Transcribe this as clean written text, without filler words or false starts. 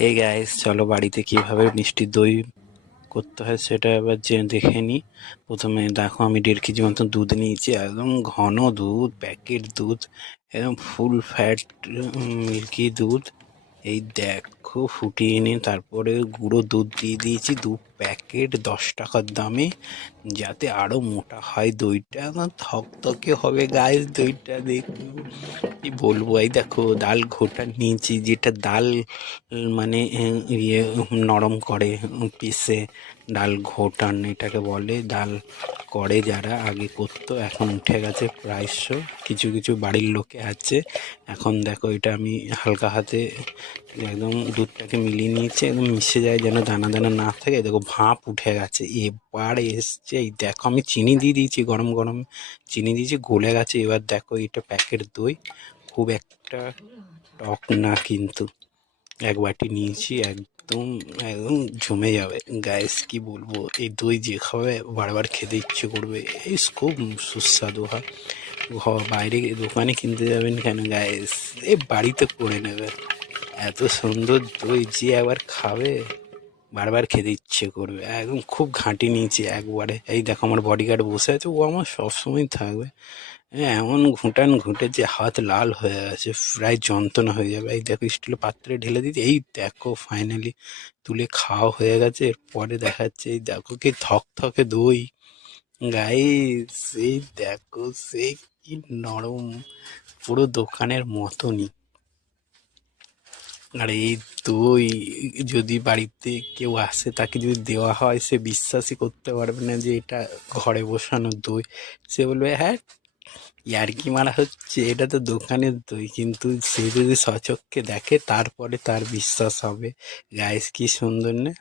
Hey guys, চলো বাড়িতে কিভাবে মিষ্টি দই করতে হয় সেটা এবার যে দেখে নিই। প্রথমে দেখো, আমি 1.5 কেজি মতো দুধ নিয়েছি, একদম ঘন দুধ, প্যাকেট দুধ, একদম ফুল ফ্যাট মিল্কি দুধ। এই দেখো, ফুটিয়ে নিয়ে তারপরে গুঁড়ো দুধ দিয়ে দিয়েছি 2 প্যাকেট 10 টাকার দামে, যাতে আরো মোটা হয় দইটা, একদম থকথকে হবে গাইস দইটা। দেখো কি বলবো, এই দেখো ডাল ঘোটা নিয়েছি, যেটা ডাল মানে নরম করে পিষে ডাল ঘোটান এটাকে বলে। ডাল করে যারা, আগে করতো, এখন উঠে গেছে প্রায়শ, কিছু কিছু বাড়ির লোকে আছে। এখন দেখো এটা আমি হালকা হাতে একদম দুধটাকে মিলিয়ে নিয়েছি, একদম মিশে যায় যেন দানা দানা না থাকে। দেখো ভাপ উঠে গেছে, এবার এসছে। এই দেখো আমি চিনি দিয়ে দিয়েছি, গরম গরম চিনি দিয়েছি, গলে গেছে। এবার দেখো এটা প্যাকেট দই, খুব একটা টক না কিন্তু। 1 বাটি নিয়েছি, একদম একদম জমে যাবে গাইস। কি বলবো, এই দই যে খাবে বারবার খেতে ইচ্ছে করবে, এই খুব সুস্বাদু হয়। বাইরে দোকানে কিনতে যাবেন কেন গাইস, এই বাড়িতে করে নেবে। এত সুন্দর দই যে একবার খাবে বারবার খেতে ইচ্ছে করবে। একদম খুব ঘাঁটি নিয়েছি একবারে। এই দেখো আমার বডিগার্ড বসে আছে, ও আমার সবসময় থাকবে। হ্যাঁ, এমন ঘুঁটান ঘুঁটে যে হাত লাল হয়ে গেছে, প্রায় যন্ত্রণা হয়ে যাবে। এই দেখো স্টিলের পাত্রে ঢেলে দিতে, এই দেখো ফাইনালি তুলে খাওয়া হয়ে গেছে। এরপরে দেখাচ্ছে, এই দেখো কি থকথকে দই গাইস, এই দেখো সে কি নরম, পুরো দোকানের মতনই। আর এই দই যদি বাড়িতে কেউ আসে, তাকে যদি দেওয়া হয়, সে বিশ্বাসই করতে পারবে না যে এটা ঘরে বসানো দই। সে বলবে হ্যাঁ ইয়ার্কি মারা হচ্ছে, এটা তো দোকানের দই। কিন্তু সে যদি স্বচক্ষে দেখে তারপরে তার বিশ্বাস হবে। গাইস কি সুন্দর না?